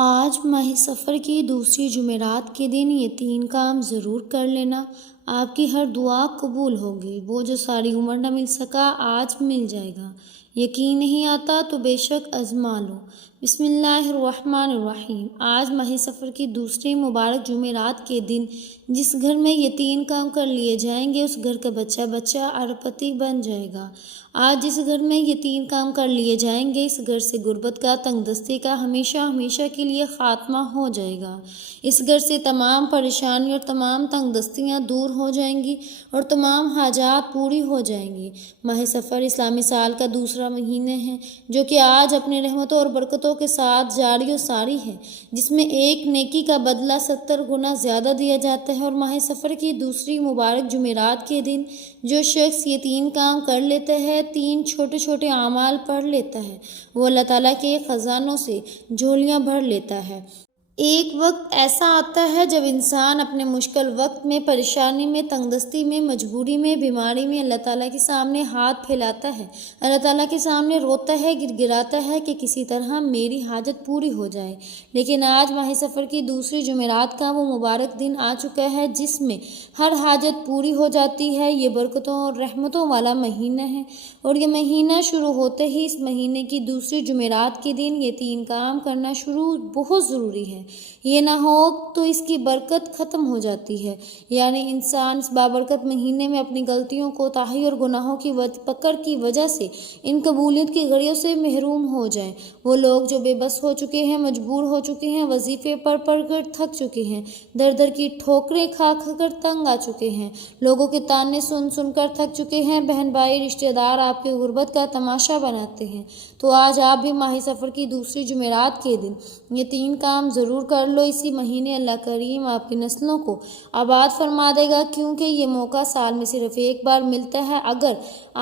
آج ماہ سفر کی دوسری جمعرات کے دن یہ 3 کام ضرور کر لینا، آپ کی ہر دعا قبول ہوگی۔ وہ جو ساری عمر نہ مل سکا آج مل جائے گا۔ یقین نہیں آتا تو بے شک آزما لو۔ بسم اللہ الرحمن الرحیم۔ آج ماہ سفر کی دوسری مبارک جمعرات کے دن جس گھر میں یہ 3 کام کر لیے جائیں گے اس گھر کا بچہ اربپتی بن جائے گا۔ آج جس گھر میں یہ 3 کام کر لیے جائیں گے اس گھر سے غربت کا، تنگ دستی کا ہمیشہ کے لیے خاتمہ ہو جائے گا۔ اس گھر سے تمام پریشانی اور تمام تنگ دستیاں دور ہو جائیں گی اور تمام حاجات پوری ہو جائیں گی۔ ماہ سفر اسلامی سال کا دوسرا مہینہ ہے جو کہ آج اپنی رحمتوں اور برکتوں کے ساتھ جاری و ساری ہے، جس میں ایک نیکی کا بدلہ 70 گنا زیادہ دیا جاتا ہے۔ اور ماہ سفر کی دوسری مبارک جمعرات کے دن جو شخص یہ 3 کام کر لیتا ہے، 3 چھوٹے اعمال پڑھ لیتا ہے، وہ اللہ تعالیٰ کے خزانوں سے جھولیاں بھر لیتا ہے۔ ایک وقت ایسا آتا ہے جب انسان اپنے مشکل وقت میں، پریشانی میں، تنگ دستی میں، مجبوری میں، بیماری میں اللہ تعالیٰ کے سامنے ہاتھ پھیلاتا ہے، اللہ تعالیٰ کے سامنے روتا ہے، گڑگڑاتا ہے کہ کسی طرح میری حاجت پوری ہو جائے۔ لیکن آج ماہ سفر کی دوسری جمعرات کا وہ مبارک دن آ چکا ہے جس میں ہر حاجت پوری ہو جاتی ہے۔ یہ برکتوں اور رحمتوں والا مہینہ ہے اور یہ مہینہ شروع ہوتے ہی اس مہینے کی دوسری جمعرات کے دن یہ 3 کام کرنا بہت ضروری ہے۔ یہ نہ ہو تو اس کی برکت ختم ہو جاتی ہے، یعنی انسان اس بابرکت مہینے میں اپنی غلطیوں، کوتاہی اور گناہوں کی پکڑ کی وجہ سے ان قبولیت کی گھڑیوں سے محروم ہو جائیں۔ وہ لوگ جو بے بس ہو چکے ہیں، مجبور ہو چکے ہیں، وظیفے پڑھ کر تھک چکے ہیں، در کی ٹھوکریں کھا کر تنگ آ چکے ہیں، لوگوں کے تانے سن کر تھک چکے ہیں، بہن بھائی رشتہ دار آپ کے غربت کا تماشا بناتے ہیں، تو آج آپ بھی ماہ سفر کی دوسری جمعرات کے دن یہ 3 کام ضرور کر لو۔ اسی مہینے اللہ کریم آپ کی نسلوں کو آباد فرما دے گا، کیونکہ یہ موقع سال میں صرف ایک بار ملتا ہے۔ اگر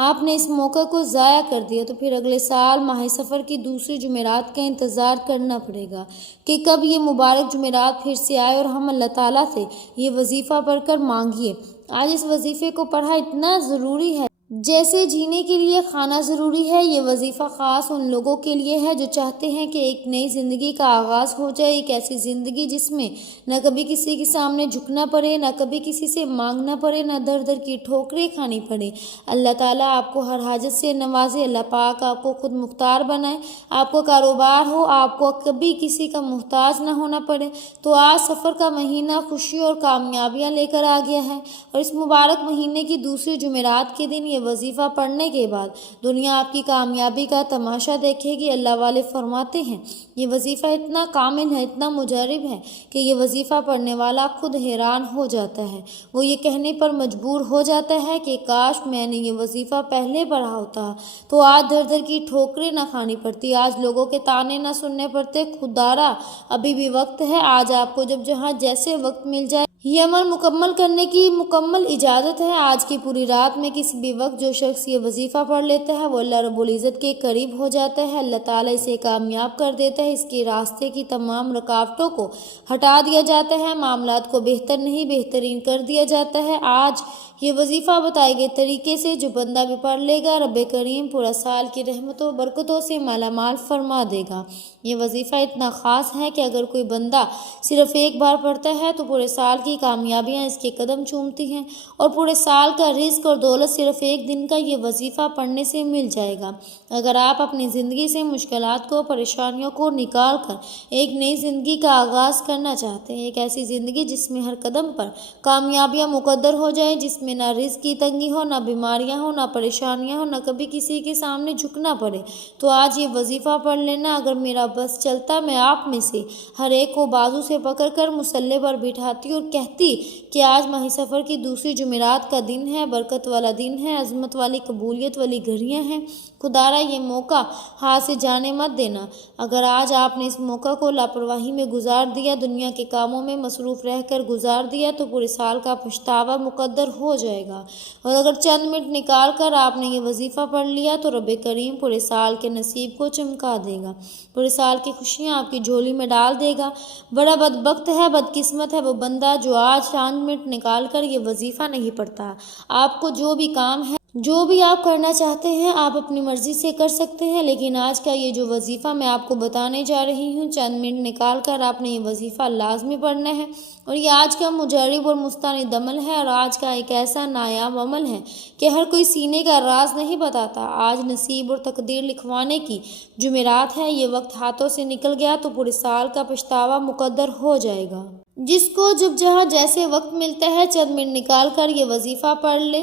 آپ نے اس موقع کو ضائع کر دیا تو پھر اگلے سال ماہ سفر کی دوسری جمعرات کا انتظار کرنا پڑے گا کہ کب یہ مبارک جمعرات پھر سے آئے اور ہم اللہ تعالیٰ سے یہ وظیفہ پڑھ کر مانگیے۔ آج اس وظیفے کو پڑھا اتنا ضروری ہے جیسے جینے کے لیے کھانا ضروری ہے۔ یہ وظیفہ خاص ان لوگوں کے لیے ہے جو چاہتے ہیں کہ ایک نئی زندگی کا آغاز ہو جائے، ایک ایسی زندگی جس میں نہ کبھی کسی کے سامنے جھکنا پڑے، نہ کبھی کسی سے مانگنا پڑے، نہ در کی ٹھوکریں کھانی پڑے۔ اللہ تعالیٰ آپ کو ہر حاجت سے نوازے، اللہ پاک آپ کو خود مختار بنائے، آپ کو کاروبار ہو، آپ کو کبھی کسی کا محتاج نہ ہونا پڑے۔ تو آج سفر کا مہینہ خوشی اور کامیابیاں لے کر آ گیا ہے اور اس مبارک مہینے کی دوسری جمعرات کے دن یہ وظیفہ پڑھنے کے بعد دنیا آپ کی کامیابی کا تماشا دیکھے گی۔ اللہ والے فرماتے ہیں یہ وظیفہ اتنا کامل ہے، اتنا مجرب ہے کہ یہ وظیفہ پڑھنے والا خود حیران ہو جاتا ہے، وہ یہ کہنے پر مجبور ہو جاتا ہے کہ کاش میں نے یہ وظیفہ پہلے پڑھا ہوتا تو آج در کی ٹھوکریں نہ کھانی پڑتی، آج لوگوں کے تانے نہ سننے پڑتے۔ خدارا ابھی بھی وقت ہے، آج آپ کو جب جہاں جیسے وقت مل جائے یہ عمل مکمل کرنے کی مکمل اجازت ہے۔ آج کی پوری رات میں کسی بھی وقت جو شخص یہ وظیفہ پڑھ لیتا ہے وہ اللہ رب العزت کے قریب ہو جاتا ہے، اللہ تعالیٰ اسے کامیاب کر دیتا ہے، اس کے راستے کی تمام رکاوٹوں کو ہٹا دیا جاتا ہے، معاملات کو بہتر نہیں بہترین کر دیا جاتا ہے۔ آج یہ وظیفہ بتائے گئے طریقے سے جو بندہ بھی پڑھ لے گا رب کریم پورا سال کی رحمتوں برکتوں سے مالا مال فرما دے گا۔ یہ وظیفہ اتنا خاص ہے کہ اگر کوئی بندہ صرف ایک بار پڑھتا ہے تو پورے سال کی کامیابیاں اس کے قدم چومتی ہیں اور پورے سال کا رزق اور دولت صرف ایک دن کا یہ وظیفہ پڑھنے سے مل جائے گا۔ اگر آپ اپنی زندگی سے مشکلات کو، پریشانیوں کو نکال کر ایک نئی زندگی کا آغاز کرنا چاہتے ہیں، ایک ایسی زندگی جس میں ہر قدم پر کامیابیاں مقدر ہو جائیں، جس میں نہ رزق کی تنگی ہو، نہ بیماریاں ہوں، نہ پریشانیاں ہوں، نہ کبھی کسی کے سامنے جھکنا پڑے، تو آج یہ وظیفہ پڑھ لینا۔ اگر میرا بس چلتا میں آپ میں سے ہر ایک کو بازو سے پکڑ کر مصلی پر بٹھاتی اور کہتی کہ آج ماہ سفر کی دوسری جمعرات کا دن ہے، برکت والا دن ہے، عظمت والی قبولیت والی گھڑیاں ہیں، خدارا یہ موقع ہاتھ سے جانے مت دینا۔ اگر آج آپ نے اس موقع کو لاپرواہی میں گزار دیا، دنیا کے کاموں میں مصروف رہ کر گزار دیا تو پورے سال کا پچھتاوا مقدر ہو جائے گا، اور اگر چند منٹ نکال کر آپ نے یہ وظیفہ پڑھ لیا تو رب کریم پورے سال کے نصیب کو چمکا دے گا، پورے سال کی خوشیاں آپ کی جھولی میں ڈال دے گا۔ بڑا بدبخت ہے، بدقسمت ہے وہ بندہ جو آج چند منٹ نکال کر یہ وظیفہ نہیں پڑھتا۔ آپ کو جو بھی کام ہے، جو بھی آپ کرنا چاہتے ہیں آپ اپنی مرضی سے کر سکتے ہیں، لیکن آج کا یہ جو وظیفہ میں آپ کو بتانے جا رہی ہوں، چند منٹ نکال کر آپ نے یہ وظیفہ لازمی پڑھنا ہے، اور یہ آج کا مجرب اور مستند عمل ہے، اور آج کا ایک ایسا نایاب عمل ہے کہ ہر کوئی سینے کا راز نہیں بتاتا۔ آج نصیب اور تقدیر لکھوانے کی جمعرات ہے، یہ وقت ہاتھوں سے نکل گیا تو پورے سال کا پچھتاوا مقدر ہو جائے گا۔ جس کو جب جہاں جیسے وقت ملتا ہے چند منٹ نکال کر یہ وظیفہ پڑھ لے۔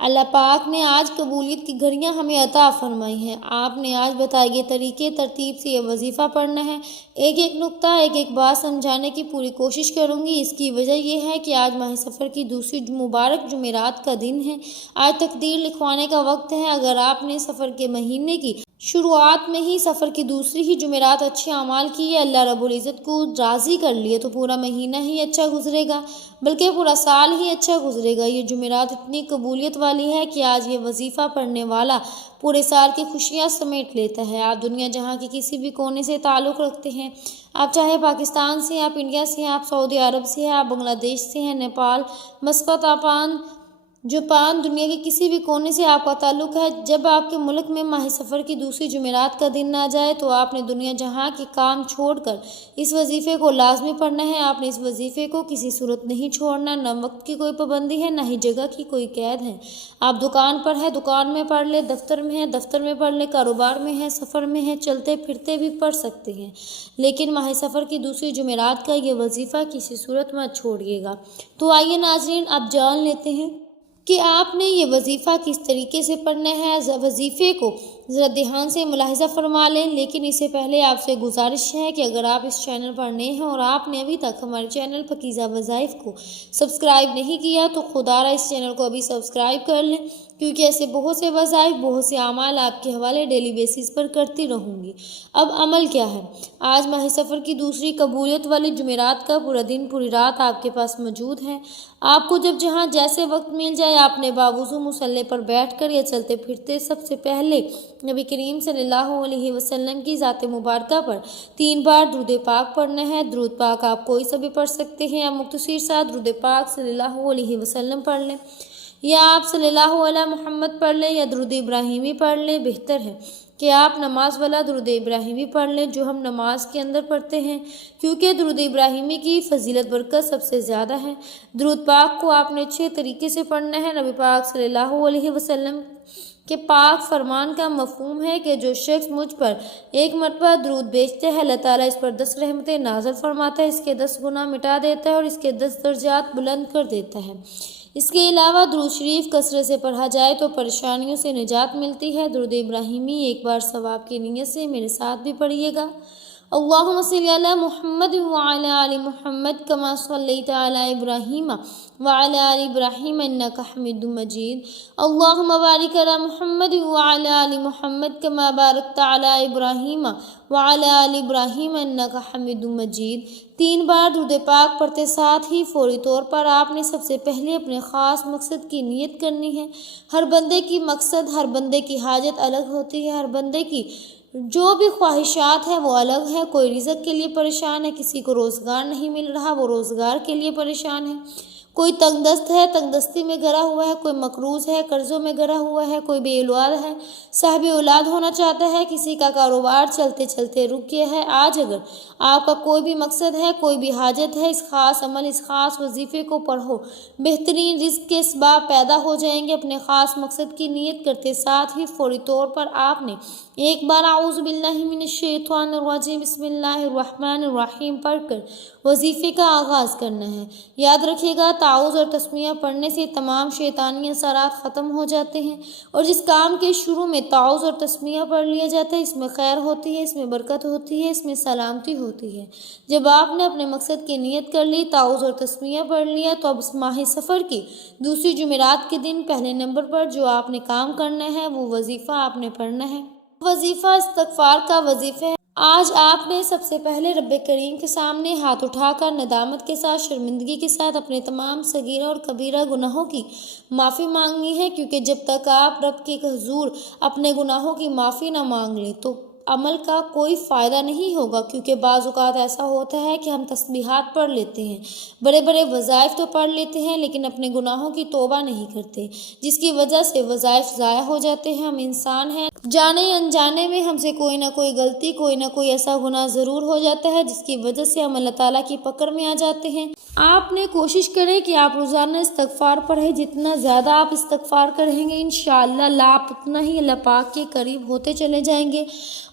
اللہ پاک نے آج قبولیت کی گھڑیاں ہمیں عطا فرمائی ہیں۔ آپ نے آج بتائے گئے طریقے ترتیب سے یہ وظیفہ پڑھنا ہے۔ ایک ایک نقطہ ایک ایک بات سمجھانے کی پوری کوشش کروں گی۔ اس کی وجہ یہ ہے کہ آج ماہ سفر کی دوسری مبارک جمعرات کا دن ہے۔ آج تقدیر لکھوانے کا وقت ہے۔ اگر آپ نے سفر کے مہینے کی شروعات میں ہی سفر کی دوسری ہی جمعرات اچھے اعمال کیے، اللہ رب العزت کو راضی کر لیے، تو پورا مہینہ ہی اچھا گزرے گا، بلکہ پورا سال ہی اچھا گزرے گا۔ یہ جمعرات اتنی قبولیت والی ہے کہ آج یہ وظیفہ پڑھنے والا پورے سال کی خوشیاں سمیٹ لیتا ہے۔ آپ دنیا جہاں کے کسی بھی کونے سے تعلق رکھتے ہیں، آپ چاہے پاکستان سے، آپ انڈیا سے ہیں، آپ سعودی عرب سے ہیں، آپ بنگلہ دیش سے ہیں، نیپال، مسقط، جاپان، دنیا کے کسی بھی کونے سے آپ کا تعلق ہے، جب آپ کے ملک میں ماہ سفر کی دوسری جمعرات کا دن نہ جائے تو آپ نے دنیا جہاں کے کام چھوڑ کر اس وظیفے کو لازمی پڑھنا ہے۔ آپ نے اس وظیفے کو کسی صورت نہیں چھوڑنا، نہ وقت کی کوئی پابندی ہے، نہ ہی جگہ کی کوئی قید ہے۔ آپ دکان پر ہیں، دکان میں پڑھ لیں، دفتر میں ہیں، دفتر میں پڑھ لیں، کاروبار میں ہیں، سفر میں ہیں، چلتے پھرتے بھی پڑھ سکتے ہیں، لیکن ماہ سفر کی دوسری جمعرات کا یہ وظیفہ کسی صورت مت چھوڑیے گا۔ تو آئیے ناظرین، اب جان لیتے ہیں کہ آپ نے یہ وظیفہ کس طریقے سے پڑھنا ہے۔ وظیفے کو ذرا دھیان سے ملاحظہ فرما لیں، لیکن اس سے پہلے آپ سے گزارش ہے کہ اگر آپ اس چینل پر نئے ہیں اور آپ نے ابھی تک ہمارے چینل پاکیزہ وظائف کو سبسکرائب نہیں کیا تو خدا را اس چینل کو ابھی سبسکرائب کر لیں، کیونکہ ایسے بہت سے وظائف، بہت سے اعمال آپ کے حوالے ڈیلی بیسس پر کرتی رہوں گی۔ اب عمل کیا ہے؟ آج ماہ سفر کی دوسری قبولیت والی جمعرات کا پورا دن پوری رات آپ کے پاس موجود ہے۔ آپ کو جب جہاں جیسے وقت مل جائے آپ نے باوضو مصلی پر بیٹھ کر یا چلتے پھرتے سب سے پہلے نبی کریم صلی اللہ علیہ وسلم کی ذات مبارکہ پر 3 بار درود پاک پڑھنا ہے۔ درود پاک آپ کوئی سا بھی پڑھ سکتے ہیں، یا مختصر سا درود پاک صلی اللہ علیہ وسلم پڑھ لیں، یا آپ صلی اللہ علیہ محمد پڑھ لیں، یا درود ابراہیمی پڑھ لیں۔ بہتر ہے کہ آپ نماز والا درود ابراہیمی پڑھ لیں جو ہم نماز کے اندر پڑھتے ہیں، کیونکہ درود ابراہیمی کی فضیلت برکت سب سے زیادہ ہے۔ درود پاک کو آپ نے اچھے طریقے سے پڑھنا ہے۔ نبی پاک صلی اللہ علیہ وسلم کے پاک فرمان کا مفہوم ہے کہ جو شخص مجھ پر 1 مرتبہ درود بھیجتے ہیں، اللہ تعالیٰ اس پر 10 رحمتیں نازل فرماتا ہے، اس کے 10 گناہ مٹا دیتا ہے اور اس کے 10 درجات بلند کر دیتا ہے۔ اس کے علاوہ درود شریف کثرت سے پڑھا جائے تو پریشانیوں سے نجات ملتی ہے۔ درود ابراہیمی ایک بار ثواب کی نیت سے میرے ساتھ بھی پڑھیے گا۔ اللہم صلی علی محمد وعلی آل محمد کما صلیت علی ابراہیم وعلی آل ابراہیم انک حمید مجید۔ اللہم بارک علی محمد وعلی آل محمد کما بارکت علی ابراہیم وعلی آل ابراہیم انک حمید مجید۔ 3 بار درود پاک پڑھتے ساتھ ہی فوری طور پر آپ نے سب سے پہلے اپنے خاص مقصد کی نیت کرنی ہے۔ ہر بندے کی مقصد، ہر بندے کی حاجت الگ ہوتی ہے، ہر بندے کی جو بھی خواہشات ہیں وہ الگ ہے۔ کوئی رزق کے لیے پریشان ہے، کسی کو روزگار نہیں مل رہا، وہ روزگار کے لیے پریشان ہے، کوئی تنگ دست ہے، تنگ دستی میں گھرا ہوا ہے، کوئی مقروض ہے، قرضوں میں گھرا ہوا ہے، کوئی بے اولاد ہے، صاحب اولاد ہونا چاہتا ہے، کسی کا کاروبار چلتے چلتے رک گیا ہے۔ آج اگر آپ کا کوئی بھی مقصد ہے، کوئی بھی حاجت ہے، اس خاص عمل، اس خاص وظیفے کو پڑھو، بہترین رزق کے اسباب پیدا ہو جائیں گے۔ اپنے خاص مقصد کی نیت کرتے ساتھ ہی فوری طور پر آپ نے 1 بار اعوذ باللہ من الشیطان الرجیم بسم اللہ الرحمن الرحیم پڑھ کر وظیفے کا آغاز کرنا ہے۔ یاد رکھیے گا، تعوذ اور تسمیہ پڑھنے سے تمام شیطانی اثرات ختم ہو جاتے ہیں، اور جس کام کے شروع میں تعوذ اور تسمیہ پڑھ لیا جاتا ہے اس میں خیر ہوتی ہے، اس میں برکت ہوتی ہے، اس میں سلامتی ہوتی ہے۔ جب آپ نے اپنے مقصد کی نیت کر لی، تعوذ اور تسمیہ پڑھ لیا، تو اب اس ماہ سفر کی دوسری جمعرات کے دن پہلے نمبر پر جو آپ نے کام کرنا ہے وہ وظیفہ آپ نے پڑھنا ہے۔ وظیفہ استغفار کا وظیفہ ہے۔ آج آپ نے سب سے پہلے رب کریم کے سامنے ہاتھ اٹھا کر ندامت کے ساتھ، شرمندگی کے ساتھ اپنے تمام صغیرہ اور کبیرہ گناہوں کی معافی مانگنی ہے، کیونکہ جب تک آپ رب کے حضور اپنے گناہوں کی معافی نہ مانگ لیں تو عمل کا کوئی فائدہ نہیں ہوگا، کیونکہ بعض اوقات ایسا ہوتا ہے کہ ہم تسبیحات پڑھ لیتے ہیں، بڑے بڑے وظائف تو پڑھ لیتے ہیں، لیکن اپنے گناہوں کی توبہ نہیں کرتے، جس کی وجہ سے وظائف ضائع ہو جاتے ہیں۔ ہم انسان ہیں، جانے انجانے میں ہم سے کوئی نہ کوئی غلطی، کوئی نہ کوئی ایسا گناہ ضرور ہو جاتا ہے جس کی وجہ سے ہم اللہ تعالیٰ کی پکڑ میں آ جاتے ہیں۔ آپ نے کوشش کریں کہ آپ روزانہ استغفار پڑھیں، جتنا زیادہ آپ استغفار کریں گے انشاءاللہ آپ اتنا ہی اللہ پاک کے قریب ہوتے چلے جائیں گے۔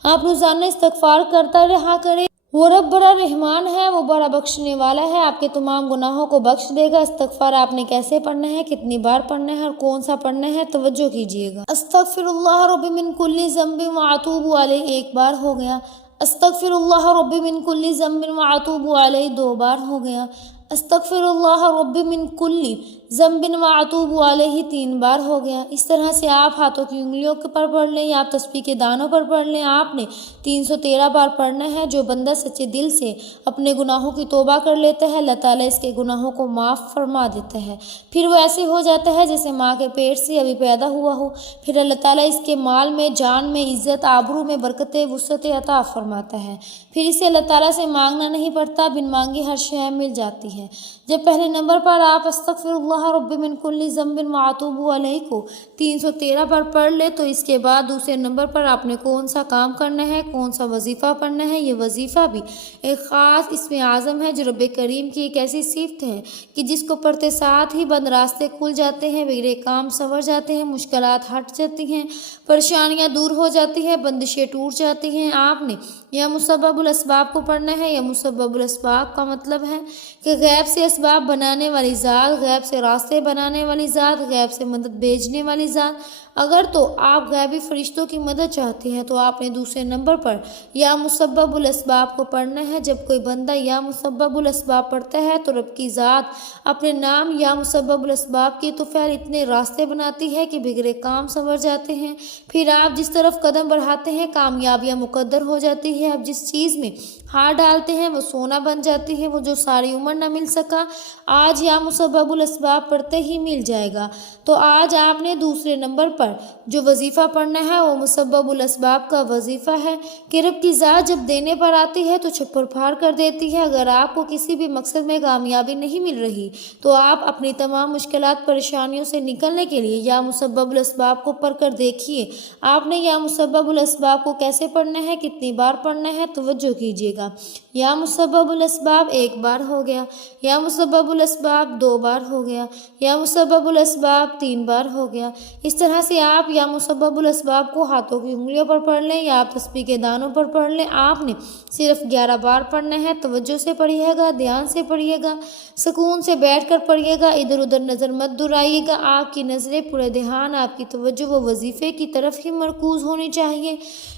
آپ روزانہ استغفار کرتا رہا کریں، وہ رب بڑا رحمان ہے، وہ بڑا بخشنے والا ہے، آپ کے تمام گناہوں کو بخش دے گا۔ استغفار آپ نے کیسے پڑھنا ہے، کتنی بار پڑھنا ہے اور کون سا پڑھنا ہے، توجہ کیجیے گا۔ استغفر اللہ رب من کل ذنب واتوب علیہ ایک بار ہو گیا، استغفر اللہ رب من کل ذنب واتوب علیہ دو بار ہو گیا، استغفر اللہ رب من کل ذنب واتوب علیہ تین بار ہو گیا۔ اس طرح سے آپ ہاتھوں کی انگلیوں پر پڑھ لیں یا آپ تسبیح کے دانوں پر پڑھ لیں، آپ نے 313 بار پڑھنا ہے۔ جو بندہ سچے دل سے اپنے گناہوں کی توبہ کر لیتا ہے، اللہ تعالیٰ اس کے گناہوں کو معاف فرما دیتا ہے، پھر وہ ایسے ہو جاتا ہے جیسے ماں کے پیٹ سے ابھی پیدا ہوا ہو، پھر اللہ تعالیٰ اس کے مال میں، جان میں، عزت آبرو میں برکتیں وسعتیں عطا فرماتا ہے، پھر اسے اللہ تعالیٰ سے مانگنا نہیں پڑتا، بن مانگے ہر شے مل جاتی ہے۔ جب پہلے نمبر پر آپ استغفر اللہ رب من کل ذنب واتوب علیہ کو 313 بار پڑھ لے، تو اس کے بعد دوسرے نمبر پر آپ نے کون سا کام کرنا ہے، کون سا وظیفہ پڑھنا ہے۔ یہ وظیفہ بھی ایک خاص اسم اعظم ہے جو رب کریم کی ایک ایسی صفت ہے کہ جس کو پڑھتے ساتھ ہی بند راستے کھل جاتے ہیں، بگڑے کام سنور جاتے ہیں، مشکلات ہٹ جاتی ہیں، پریشانیاں دور ہو جاتی ہیں، بندشیں ٹوٹ جاتی ہیں۔ آپ نے یا مسبب الاسباب کو پڑھنا ہے۔ یا مسبب الاسباب کا مطلب ہے کہ غیب سے اسباب بنانے والی ذات، غیب سے راستے بنانے والی ذات، غیب سے مدد بھیجنے والی ذات۔ اگر تو آپ غیبی فرشتوں کی مدد چاہتے ہیں تو آپ نے دوسرے نمبر پر یا مسبب الاسباب کو پڑھنا ہے۔ جب کوئی بندہ یا مسبب الاسباب پڑھتا ہے تو رب کی ذات اپنے نام یا مسبب الاسباب کے توفیل اتنے راستے بناتی ہے کہ بگڑے کام سنور جاتے ہیں، پھر آپ جس طرف قدم بڑھاتے ہیں کامیابیاں مقدر ہو جاتی ہے، آپ جس چیز میں ہاتھ ڈالتے ہیں وہ سونا بن جاتی ہے، وہ جو ساری عمر نہ مل سکا آج یا مسبب الاسباب پڑھتے ہی مل جائے گا۔ تو آج آپ نے دوسرے نمبر پر جو وظیفہ پڑھنا ہے وہ مسبب الاسباب کا وظیفہ ہے کہ رب کی ذات جب دینے پر آتی ہے تو چھپر پھاڑ کر دیتی ہے۔ اگر آپ کو کسی بھی مقصد میں کامیابی نہیں مل رہی تو آپ اپنی تمام مشکلات پریشانیوں سے نکلنے کے لیے یا مسبب الاسباب کو پڑھ کر دیکھیے۔ آپ نے یا مسبب الاسباب کو کیسے پڑھنا ہے، کتنی بار پڑھنا ہے، توجہ کیجیے گا۔ یا مسبب الاسباب ایک بار ہو گیا، یا مسبب الاسباب دو بار ہو گیا، یا مسبب الاسباب تین بار ہو گیا۔ اس طرح سے آپ یا مسبب الاسباب کو ہاتھوں کی انگلیوں پر پڑھ لیں یا آپ تسبیح کے دانوں پر پڑھ لیں۔ آپ نے صرف 11 بار پڑھنا ہے، توجہ سے پڑھیے گا، دھیان سے پڑھیے گا، سکون سے بیٹھ کر پڑھیے گا، ادھر ادھر نظر مت دورائیے گا، آپ کی نظریں پورے دھیان، آپ کی توجہ وہ وظیفے کی طرف ہی مرکوز ہونی چاہیے۔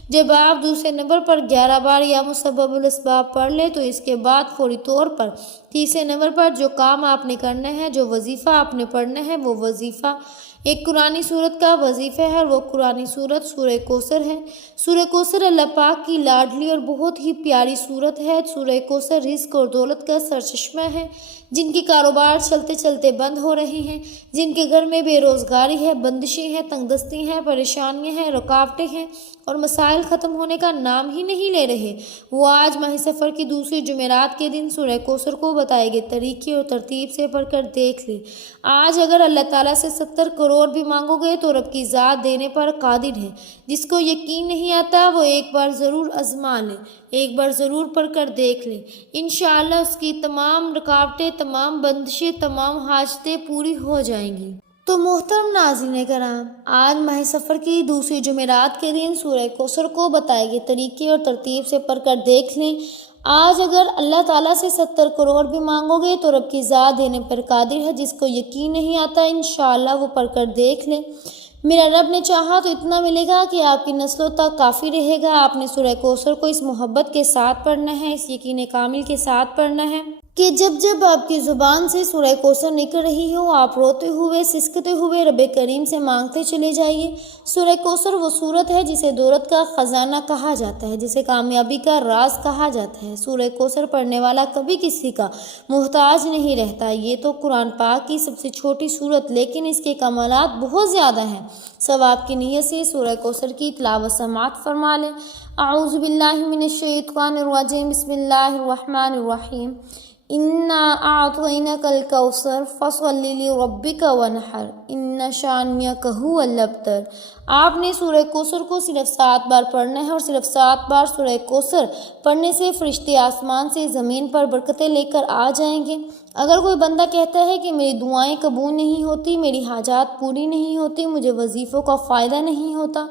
جب آپ دوسرے نمبر پر 11 بار یا مسبب الاسباب پڑھ لیں تو اس کے بعد فوری طور پر تیسرے نمبر پر جو کام آپ نے کرنا ہے، جو وظیفہ آپ نے پڑھنا ہے، وہ وظیفہ ایک قرآنی صورت کا وظیفہ ہے، اور وہ قرآنی صورت سورہ کوثر ہے۔ سورہ کوثر اللہ پاک کی لاڈلی اور بہت ہی پیاری صورت ہے۔ سورہ کوثر رزق اور دولت کا سرچشمہ ہے۔ جن کے کاروبار چلتے چلتے بند ہو رہے ہیں، جن کے گھر میں بے روزگاری ہے، بندشیں ہیں، تنگ دستی ہیں، پریشانیاں ہیں، رکاوٹیں ہیں اور مسائل ختم ہونے کا نام ہی نہیں لے رہے، وہ آج ماہ سفر کی دوسری جمعرات کے دن سورہ کوثر کو بتائے گئے طریقے اور ترتیب سے پڑھ کر دیکھ لیں۔ آج اگر اللہ تعالیٰ سے 70 کروڑ بھی مانگو گے تو رب کی ذات دینے پر قادر ہے۔ جس کو یقین نہیں آتا وہ ایک بار ضرور آزما لے، ایک بار ضرور پڑھ کر دیکھ لیں، انشاءاللہ اس کی تمام رکاوٹیں، تمام بندشیں، تمام حاجتیں پوری ہو جائیں گی۔ تو محترم ناظرین کرام، آج ماہ سفر کی دوسری جمعرات کے دن سورہ کوثر کو بتائے گئے طریقے اور ترتیب سے پڑھ کر دیکھ لیں۔ آج اگر اللہ تعالیٰ سے 70 کروڑ بھی مانگو گے تو رب کی ذات دینے پر قادر ہے۔ جس کو یقین نہیں آتا انشاءاللہ وہ پڑھ کر دیکھ لیں۔ میرا رب نے چاہا تو اتنا ملے گا کہ آپ کی نسلوں تک کافی رہے گا۔ آپ نے سورہ کوثر کو اس محبت کے ساتھ پڑھنا ہے، اس یقین کامل کے ساتھ پڑھنا ہے کہ جب جب آپ کی زبان سے سورہ کوثر نکل رہی ہو آپ روتے ہوئے، سسکتے ہوئے رب کریم سے مانگتے چلے جائیے۔ سورہ کوثر وہ سورت ہے جسے دولت کا خزانہ کہا جاتا ہے، جسے کامیابی کا راز کہا جاتا ہے۔ سورہ کوثر پڑھنے والا کبھی کسی کا محتاج نہیں رہتا۔ یہ تو قرآن پاک کی سب سے چھوٹی سورت لیکن اس کے کمالات بہت زیادہ ہیں۔ ثواب کی نیت سے سورہ کوثر کی تلاوت سماعت فرما لیں۔ اعوذ باللہ من الشیطان الرجیم، بسم اللہ الرحمن الرحیم۔ انا اعطیناک الکوثر فصل لربک وانحر ان شانئک ھو الابتر۔ آپ نے سورہ کوثر کو صرف 7 بار پڑھنا ہے، اور صرف 7 بار سورہ کوثر پڑھنے سے فرشتے آسمان سے زمین پر برکتیں لے کر آ جائیں گے۔ اگر کوئی بندہ کہتا ہے کہ میری دعائیں قبول نہیں ہوتی، میری حاجات پوری نہیں ہوتی، مجھے وظیفوں کا فائدہ نہیں ہوتا،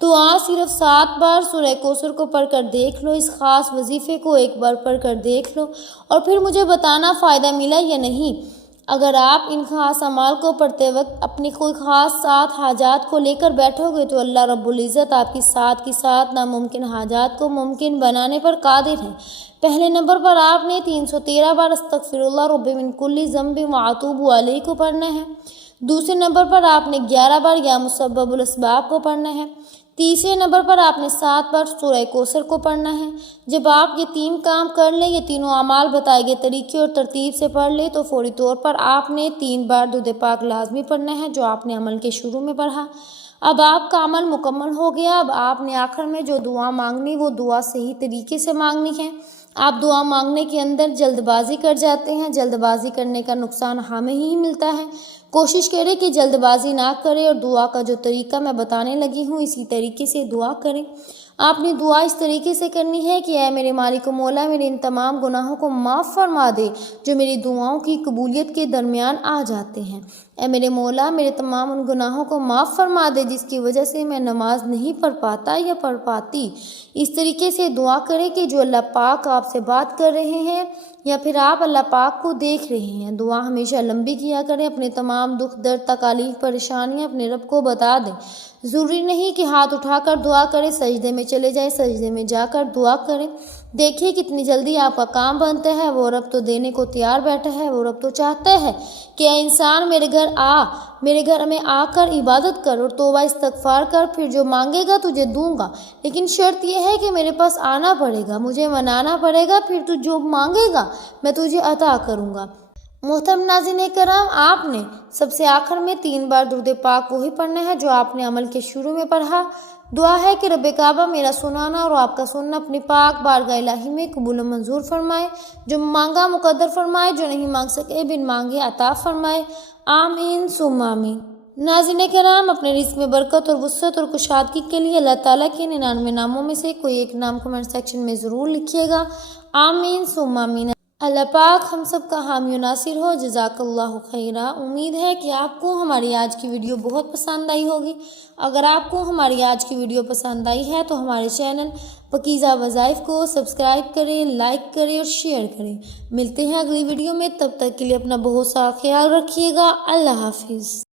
تو آج صرف 7 بار سورہ کوثر کو پڑھ کر دیکھ لو، اس خاص وظیفے کو ایک بار پڑھ کر دیکھ لو، اور پھر مجھے بتانا فائدہ ملا یا نہیں۔ اگر آپ ان خاص اعمال کو پڑھتے وقت اپنی کوئی خاص 7 حاجات کو لے کر بیٹھو گے تو اللہ رب العزت آپ کی 7 ناممکن حاجات کو ممکن بنانے پر قادر ہے۔ پہلے نمبر پر آپ نے 313 بار استغفر اللہ رب من کل ذنب واتوب الیہ کو پڑھنا ہے۔ دوسرے نمبر پر آپ نے 11 بار یا مسبب الاسباب کو پڑھنا ہے۔ تیسرے نمبر پر آپ نے 7 بار سورہ کوثر کو پڑھنا ہے۔ جب آپ یہ 3 کام کر لیں، یہ تینوں اعمال بتائے گئے طریقے اور ترتیب سے پڑھ لیں، تو فوری طور پر آپ نے 3 بار درود پاک لازمی پڑھنا ہے، جو آپ نے عمل کے شروع میں پڑھا۔ اب آپ کا عمل مکمل ہو گیا۔ اب آپ نے آخر میں جو دعا مانگنی، وہ دعا صحیح طریقے سے مانگنی ہے۔ آپ دعا مانگنے کے اندر جلد بازی کر جاتے ہیں، جلد بازی کرنے کا نقصان ہمیں ہی ملتا ہے۔ کوشش کریں کہ جلد بازی نہ کریں، اور دعا کا جو طریقہ میں بتانے لگی ہوں اسی طریقے سے دعا کریں۔ آپ نے دعا اس طریقے سے کرنی ہے کہ اے میرے مالک و مولا، میرے ان تمام گناہوں کو معاف فرما دے جو میری دعاؤں کی قبولیت کے درمیان آ جاتے ہیں۔ اے میرے مولا، میرے تمام ان گناہوں کو معاف فرما دے جس کی وجہ سے میں نماز نہیں پڑھ پاتا یا پڑھ پاتی۔ اس طریقے سے دعا کریں کہ جو اللہ پاک آپ سے بات کر رہے ہیں یا پھر آپ اللہ پاک کو دیکھ رہے ہیں۔ دعا ہمیشہ لمبی کیا کریں، اپنے تمام دکھ درد تکالیف پریشانیاں اپنے رب کو بتا دیں۔ ضروری نہیں کہ ہاتھ اٹھا کر دعا کریں، سجدے میں چلے جائیں، سجدے میں جا کر دعا کریں۔ دیکھیے کتنی جلدی آپ کا کام بنتا ہے۔ وہ رب تو دینے کو تیار بیٹھا ہے، وہ رب تو چاہتا ہے کہ اے انسان میرے گھر میں آ کر عبادت کر اور توبہ استغفار کر، پھر جو مانگے گا تجھے دوں گا، لیکن شرط یہ ہے کہ میرے پاس آنا پڑے گا، مجھے منانا پڑے گا، پھر تو جو مانگے گا میں تجھے عطا کروں گا۔ محترم ناظرین کرام، آپ نے سب سے آخر میں 3 بار درود پاک وہی پڑھنا ہے جو آپ نے عمل کے شروع میں پڑھا۔ دعا ہے کہ رب کعبہ میرا سنانا اور آپ کا سننا اپنی پاک بارگاہ الہی میں قبول و منظور فرمائے، جو مانگا مقدر فرمائے، جو نہیں مانگ سکے بن مانگے عطا فرمائے، آمین ثم آمین۔ ناظرین کرام، اپنے رزق میں برکت اور وسعت اور کشادگی کے لیے اللہ تعالیٰ کے 99 ناموں میں سے کوئی ایک نام کمنٹ سیکشن میں ضرور لکھیے گا۔ آمین ثم آمین۔ اللہ پاک ہم سب کا حامی و ناصر ہو۔ جزاک اللہ خیرہ۔ امید ہے کہ آپ کو ہماری آج کی ویڈیو بہت پسند آئی ہوگی۔ اگر آپ کو ہماری آج کی ویڈیو پسند آئی ہے تو ہمارے چینل پاکیزہ وظائف کو سبسکرائب کریں، لائک کریں اور شیئر کریں۔ ملتے ہیں اگلی ویڈیو میں، تب تک کے لیے اپنا بہت سا خیال رکھیے گا۔ اللہ حافظ۔